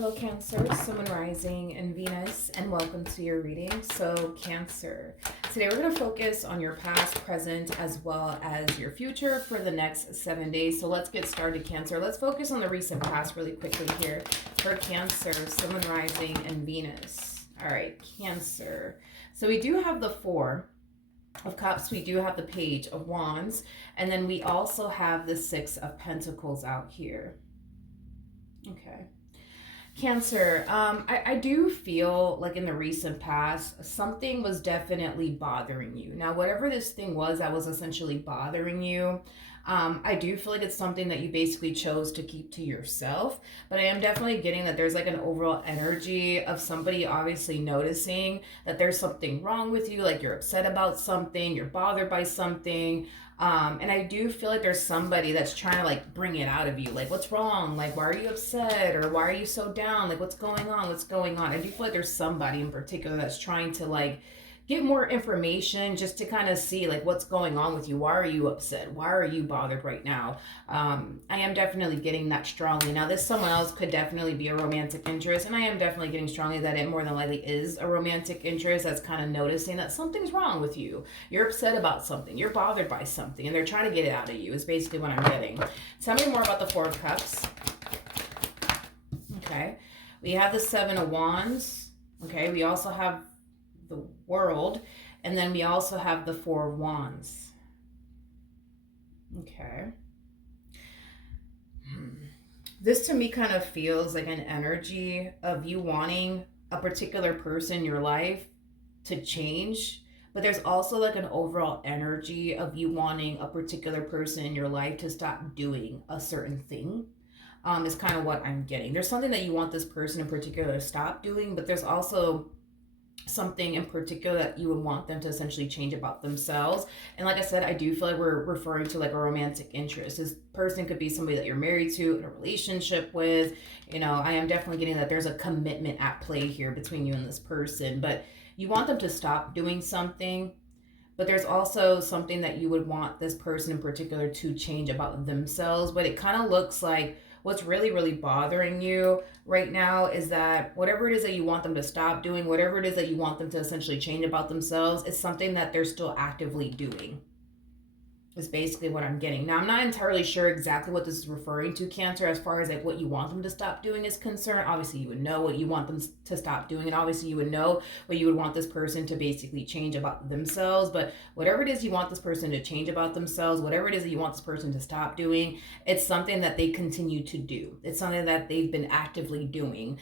Hello, Cancer, Sun, Rising, and Venus, and welcome to your reading. So, Cancer, today we're going to focus on your past, present, as well as your future for the next 7 days. So, let's get started, Cancer. Let's focus on the recent past really quickly here for Cancer, Sun, Rising, and Venus. All right, Cancer. So, we do have the Four of Cups, we do have the Page of Wands, and then we also have the Six of Pentacles out here. Okay. Cancer, I do feel like in the recent past, something was definitely bothering you. Now, whatever this thing was that was essentially bothering you, I do feel like it's something that you basically chose to keep to yourself. But I am definitely getting that there's like an overall energy of somebody obviously noticing that there's something wrong with you, like you're upset about something, you're bothered by something. And I do feel like there's somebody that's trying to like bring it out of you. Like, what's wrong? Like, why are you upset? Or why are you so down? Like, what's going on? What's going on? I do feel like there's somebody in particular that's trying to like get more information just to kind of see like what's going on with you. Why are you upset? Why are you bothered right now? I am definitely getting that strongly. Now, this someone else could definitely be a romantic interest, and I am definitely getting strongly that it more than likely is a romantic interest that's kind of noticing that something's wrong with you. You're upset about something. You're bothered by something, and they're trying to get it out of you is basically what I'm getting. Tell me more about the Four of Cups. Okay. We have the Seven of Wands. Okay. We also have the World, and then we also have the Four of Wands. Okay. This to me kind of feels like an energy of you wanting a particular person in your life to change, but there's also like an overall energy of you wanting a particular person in your life to stop doing a certain thing. Is kind of what I'm getting. There's something that you want this person in particular to stop doing, but there's also something in particular that you would want them to essentially change about themselves. And like I said, I do feel like we're referring to like a romantic interest. This person could be somebody that you're married to, in a relationship with. You know, I am definitely getting that there's a commitment at play here between you and this person, but you want them to stop doing something. But there's also something that you would want this person in particular to change about themselves. But it kind of looks like what's really, really bothering you right now is that whatever it is that you want them to stop doing, whatever it is that you want them to essentially change about themselves, it's something that they're still actively doing. Is basically what I'm getting. Now, I'm not entirely sure exactly what this is referring to, Cancer, as far as like what you want them to stop doing is concerned. Obviously, you would know what you want them to stop doing, and obviously you would know what you would want this person to basically change about themselves. But whatever it is you want this person to change about themselves, whatever it is that you want this person to stop doing, it's something that they continue to do. It's something that they've been actively doing.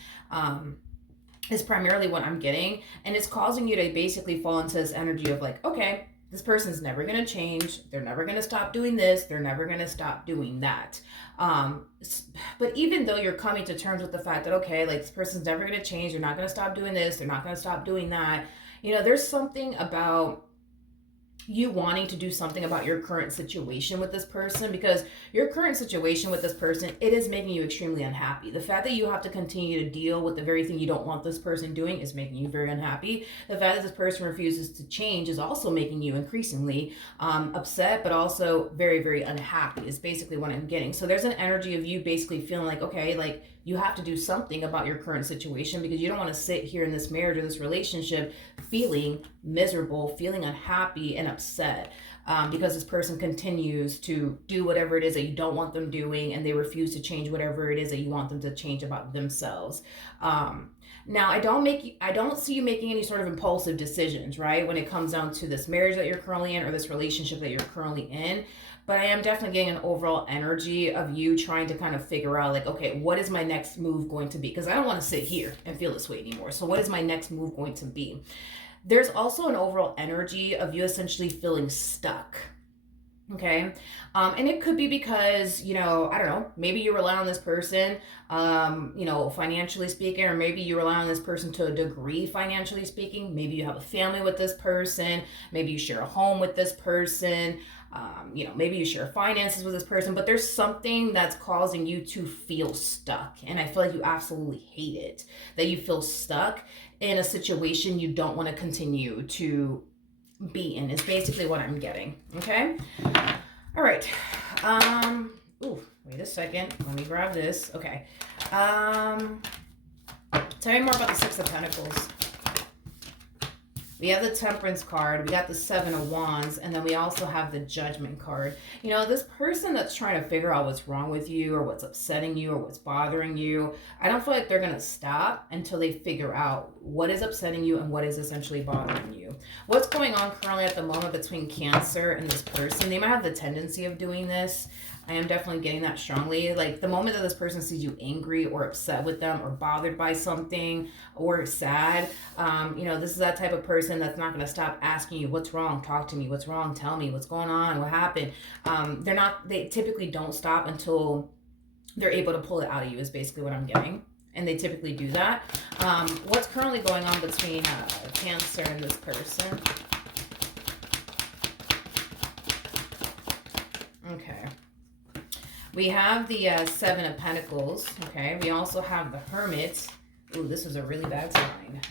Is primarily what I'm getting, and it's causing you to basically fall into this energy of like, okay, this person's never going to change. They're never going to stop doing this. They're never going to stop doing that. But even though you're coming to terms with the fact that, okay, like this person's never going to change. They're not going to stop doing this. They're not going to stop doing that. You know, there's something about you wanting to do something about your current situation with this person, because your current situation with this person, it is making you extremely unhappy. The fact that you have to continue to deal with the very thing you don't want this person doing is making you very unhappy. The fact that this person refuses to change is also making you increasingly upset, but also very, very unhappy is basically what I'm getting. So there's an energy of you basically feeling like, okay, like you have to do something about your current situation, because you don't want to sit here in this marriage or this relationship feeling miserable, feeling unhappy and upset, because this person continues to do whatever it is that you don't want them doing, and they refuse to change whatever it is that you want them to change about themselves. Now, I don't see you making any sort of impulsive decisions, right? When it comes down to this marriage that you're currently in or this relationship that you're currently in. But I am definitely getting an overall energy of you trying to kind of figure out like, okay, what is my next move going to be? Because I don't want to sit here and feel this way anymore. So what is my next move going to be? There's also an overall energy of you essentially feeling stuck. Okay. And it could be because, you know, I don't know, maybe you rely on this person, you know, financially speaking, or maybe you rely on this person to a degree, financially speaking. Maybe you have a family with this person. Maybe you share a home with this person. You know, maybe you share finances with this person, but there's something that's causing you to feel stuck. And I feel like you absolutely hate it, that you feel stuck in a situation you don't want to continue to be in, is basically what I'm getting. Okay. All right. Ooh, wait a second. Let me grab this. Okay. Tell me more about the Six of Pentacles. We have the Temperance card, we got the Seven of Wands, and then we also have the Judgment card. You know, this person that's trying to figure out what's wrong with you or what's upsetting you or what's bothering you, I don't feel like they're going to stop until they figure out what is upsetting you and what is essentially bothering you. What's going on currently at the moment between Cancer and this person? They might have the tendency of doing this. I am definitely getting that strongly. Like the moment that this person sees you angry or upset with them or bothered by something or sad, this is that type of person that's not going to stop asking you, what's wrong? Talk to me. What's wrong? Tell me what's going on. What happened? They typically don't stop until they're able to pull it out of you is basically what I'm getting. And they typically do that. What's currently going on between Cancer and this person? Okay. We have the Seven of Pentacles, okay? We also have the Hermit. Ooh, this is a really bad sign.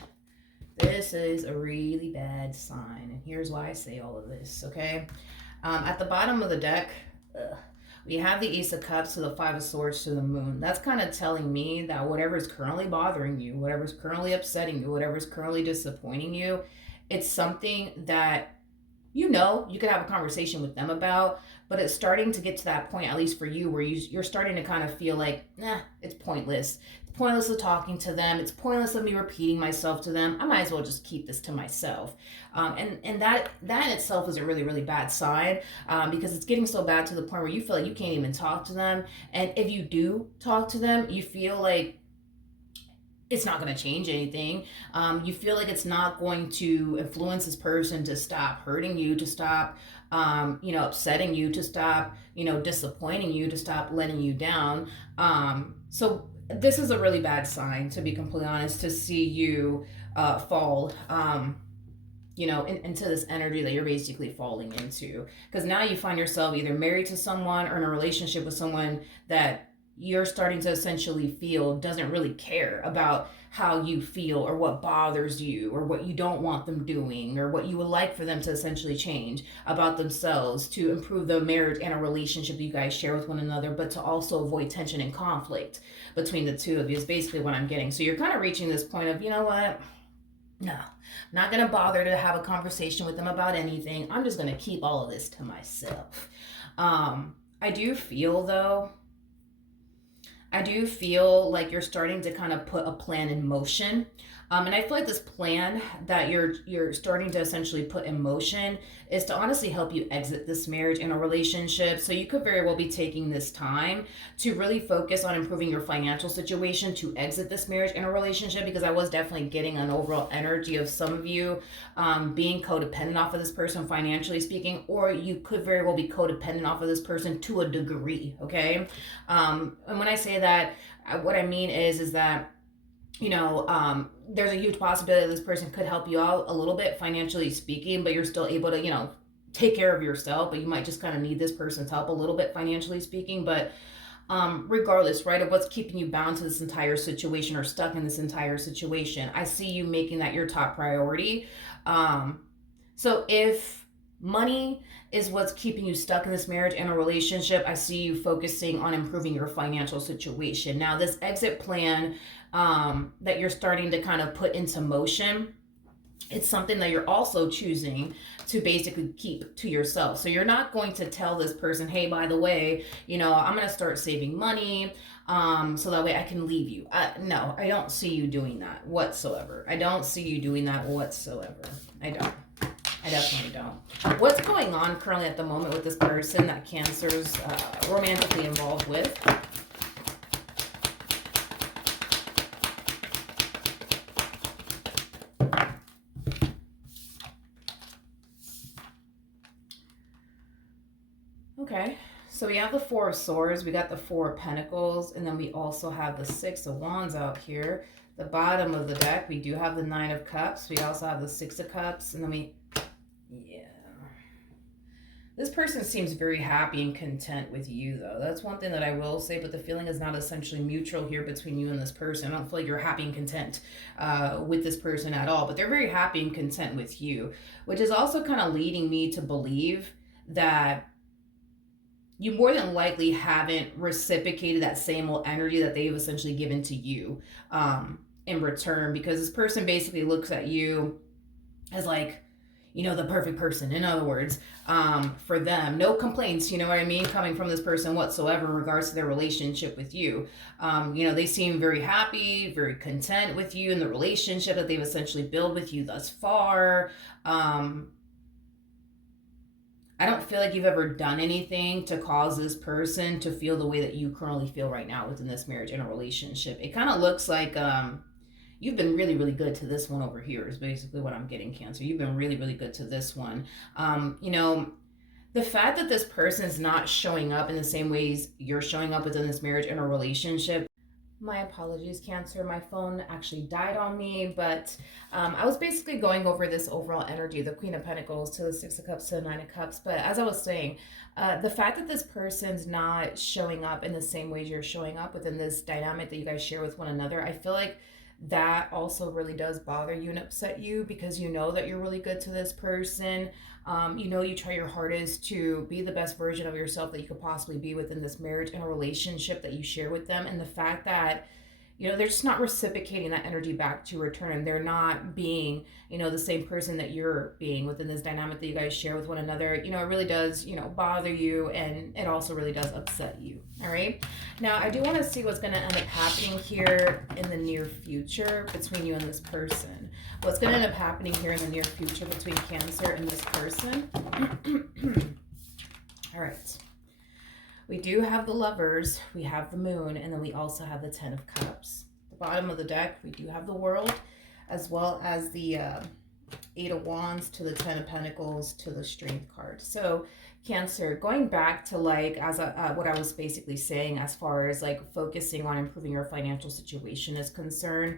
This is a really bad sign. And here's why I say all of this, okay? At the bottom of the deck, we have the Ace of Cups to the Five of Swords to the Moon. That's kind of telling me that whatever's currently bothering you, whatever's currently upsetting you, whatever's currently disappointing you, it's something that you can have a conversation with them about, but it's starting to get to that point, at least for you, where you're starting to kind of feel like, it's pointless. It's pointless of talking to them. It's pointless of me repeating myself to them. I might as well just keep this to myself. And that in itself is a really, really bad sign, because it's getting so bad to the point where you feel like you can't even talk to them. And if you do talk to them, you feel like it's not going to change anything. You feel like it's not going to influence this person to stop hurting you, to stop, upsetting you, to stop, disappointing you, to stop letting you down. So this is a really bad sign, to be completely honest, to see you fall, into this energy that you're basically falling into. Because now you find yourself either married to someone or in a relationship with someone that you're starting to essentially feel doesn't really care about how you feel or what bothers you or what you don't want them doing or what you would like for them to essentially change about themselves to improve the marriage and a relationship you guys share with one another, but to also avoid tension and conflict between the two of you is basically what I'm getting. So you're kind of reaching this point of, you know what? No, I'm not going to bother to have a conversation with them about anything. I'm just going to keep all of this to myself. I do feel like you're starting to kind of put a plan in motion. And I feel like this plan that you're starting to essentially put in motion is to honestly help you exit this marriage and a relationship. So you could very well be taking this time to really focus on improving your financial situation to exit this marriage and a relationship, because I was definitely getting an overall energy of some of you being codependent off of this person financially speaking, or you could very well be codependent off of this person to a degree, okay? And when I say that, what I mean is that there's a huge possibility that this person could help you out a little bit financially speaking, but you're still able to, take care of yourself, but you might just kind of need this person's help a little bit financially speaking. But regardless, right, of what's keeping you bound to this entire situation or stuck in this entire situation, I see you making that your top priority. So if money is what's keeping you stuck in this marriage and a relationship, I see you focusing on improving your financial situation. Now, this exit plan that you're starting to kind of put into motion, it's something that you're also choosing to basically keep to yourself. So you're not going to tell this person, hey, by the way, I'm going to start saving money so that way I can leave you. No, I don't see you doing that whatsoever. I don't see you doing that whatsoever. I definitely don't. What's going on currently at the moment with this person that Cancer's romantically involved with? Okay, so we have the Four of Swords, we got the Four of Pentacles, and then we also have the Six of Wands out here. The bottom of the deck, we do have the Nine of Cups, we also have the Six of Cups, and then this person seems very happy and content with you, though. That's one thing that I will say, but the feeling is not essentially mutual here between you and this person. I don't feel like you're happy and content with this person at all, but they're very happy and content with you, which is also kind of leading me to believe that you more than likely haven't reciprocated that same old energy that they've essentially given to you. in return, because this person basically looks at you as like, the perfect person. In other words, for them, no complaints, you know what I mean, coming from this person whatsoever in regards to their relationship with you. They seem very happy, very content with you and the relationship that they've essentially built with you thus far. I don't feel like you've ever done anything to cause this person to feel the way that you currently feel right now within this marriage and a relationship. It kind of looks like you've been really, really good to this one over here, is basically what I'm getting, Cancer. You've been really, really good to this one. The fact that this person is not showing up in the same ways you're showing up within this marriage and a relationship. My apologies, Cancer. My phone actually died on me, but I was basically going over this overall energy, the Queen of Pentacles to the Six of Cups to the Nine of Cups. But as I was saying, the fact that this person's not showing up in the same ways you're showing up within this dynamic that you guys share with one another, I feel like that also really does bother you and upset you, because you know that you're really good to this person. You try your hardest to be the best version of yourself that you could possibly be within this marriage and a relationship that you share with them. And the fact that they're just not reciprocating that energy back to return. They're not being, the same person that you're being within this dynamic that you guys share with one another. It really does, bother you, and it also really does upset you. All right. Now, I do want to see what's going to end up happening here in the near future between you and this person. What's going to end up happening here in the near future between Cancer and this person? All right. We do have the Lovers, we have the Moon, and then we also have the Ten of Cups. The bottom of the deck, we do have the World, as well as the Eight of Wands to the Ten of Pentacles to the Strength card. So, Cancer, going back to what I was basically saying as far as focusing on improving your financial situation is concerned,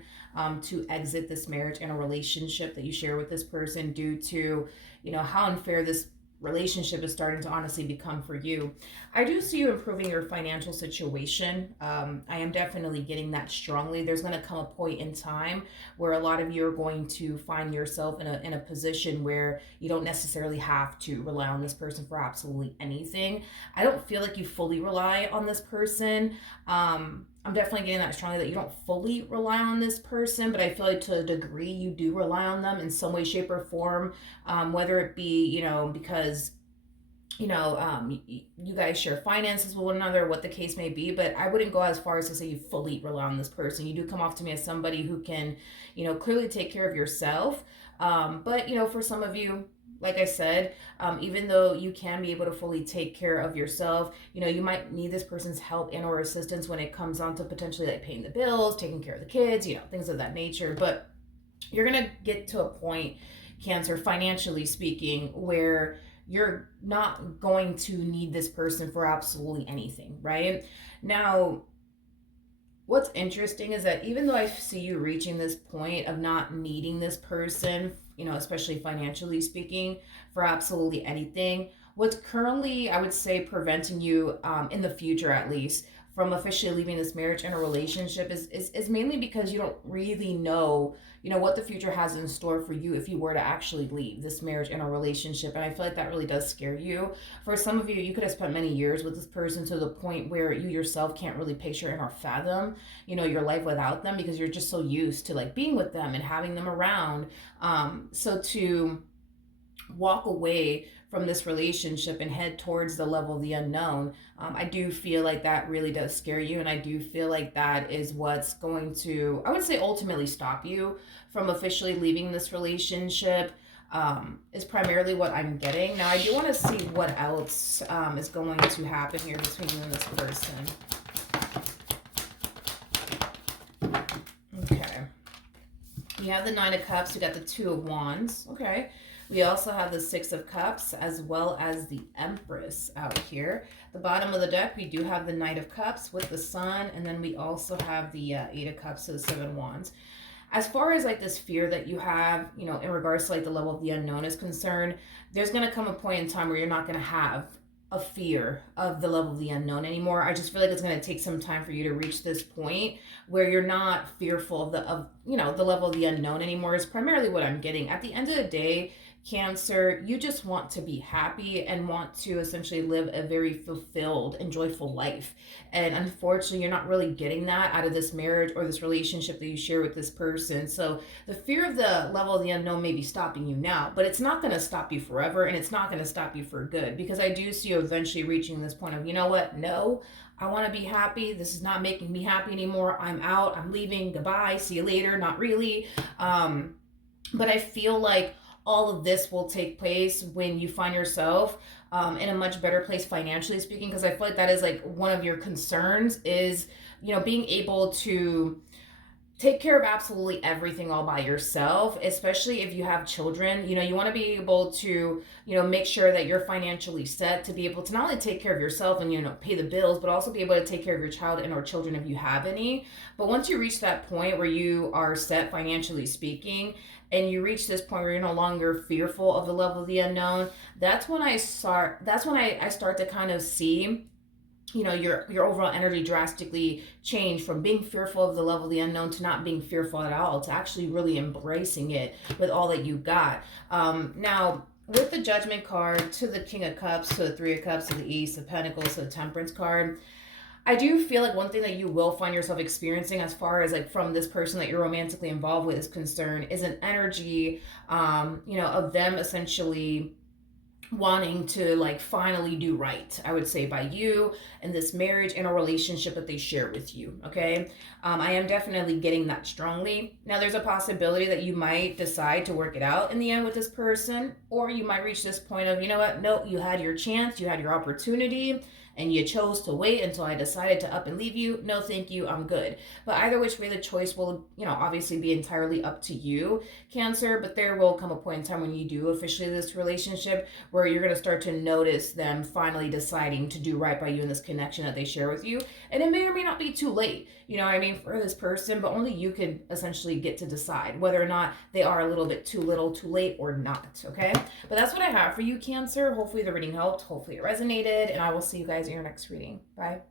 to exit this marriage and a relationship that you share with this person due to, how unfair this relationship is starting to honestly become for you. I do see you improving your financial situation. I am definitely getting that strongly. There's going to come a point in time where a lot of you are going to find yourself in a position where you don't necessarily have to rely on this person for absolutely anything. I don't feel like you fully rely on this person. I'm definitely getting that strongly that you don't fully rely on this person, but I feel like to a degree you do rely on them in some way, shape, or form, whether it be, because, you guys share finances with one another, what the case may be, but I wouldn't go as far as to say you fully rely on this person. You do come off to me as somebody who can, clearly take care of yourself. But, for some of you, like I said, even though you can be able to fully take care of yourself, you might need this person's help and or assistance when it comes on to potentially paying the bills, taking care of the kids, things of that nature. But you're going to get to a point, Cancer, financially speaking, where you're not going to need this person for absolutely anything, right? Now, what's interesting is that even though I see you reaching this point of not needing this person, especially financially speaking, for absolutely anything, what's currently, I would say, preventing you, in the future at least, from officially leaving this marriage and a relationship is mainly because you don't really know, what the future has in store for you if you were to actually leave this marriage and a relationship. And I feel like that really does scare you. For some of you, you could have spent many years with this person to the point where you yourself can't really picture and or fathom, your life without them, because you're just so used to being with them and having them around. So to walk away from this relationship and head towards the level of the unknown, I do feel like that really does scare you, and I do feel like that is what's going to, I would say, ultimately stop you from officially leaving this relationship, is primarily what I'm getting. Now, I do want to see what else is going to happen here between you and this person. Okay. You have the Nine of Cups, you got the Two of Wands. Okay. We also have the Six of Cups as well as the Empress out here. The bottom of the deck, we do have the Knight of Cups with the Sun, and then we also have the Eight of Cups to the Seven of Wands. As far as this fear that you have, in regards to the level of the unknown is concerned, there's going to come a point in time where you're not going to have a fear of the level of the unknown anymore. I just feel like it's going to take some time for you to reach this point where you're not fearful of the level of the unknown anymore, is primarily what I'm getting. At the end of the day, Cancer, you just want to be happy and want to essentially live a very fulfilled and joyful life. And unfortunately, you're not really getting that out of this marriage or this relationship that you share with this person. So the fear of the level of the unknown may be stopping you now, but it's not going to stop you forever, and it's not going to stop you for good, because I do see you eventually reaching this point of, you know what, no, I want to be happy. This is not making me happy anymore. I'm out. I'm leaving. Goodbye. See you later. Not really. But I feel like all of this will take place when you find yourself in a much better place financially speaking, because I feel like that is like one of your concerns is, being able to take care of absolutely everything all by yourself, especially if you have children. You want to be able to, make sure that you're financially set to be able to not only take care of yourself and, pay the bills, but also be able to take care of your child and or children if you have any. But once you reach that point where you are set financially speaking, and you reach this point where you're no longer fearful of the level of the unknown, that's when I start to kind of see, your overall energy drastically change from being fearful of the level of the unknown to not being fearful at all, to actually really embracing it with all that you got. Now, with the Judgment card, to the King of Cups, to the Three of Cups, to the Ace of Pentacles, to the Temperance card, I do feel like one thing that you will find yourself experiencing, as far as like from this person that you're romantically involved with is concerned, is an energy, of them essentially wanting to like finally do right, I would say, by you and this marriage and a relationship that they share with you. Okay. I am definitely getting that strongly. Now there's a possibility that you might decide to work it out in the end with this person, or you might reach this point of, you know what, no, you had your chance, you had your opportunity, and you chose to wait until I decided to up and leave you. No, thank you, I'm good. But either which way, the choice will, obviously be entirely up to you, Cancer. But there will come a point in time when you do officially this relationship where you're going to start to notice them finally deciding to do right by you in this connection that they share with you. And it may or may not be too late, for this person, but only you could essentially get to decide whether or not they are a little bit too little, too late, or not. Okay. But that's what I have for you, Cancer. Hopefully the reading helped. Hopefully it resonated. And I will see you guys in your next reading. Bye.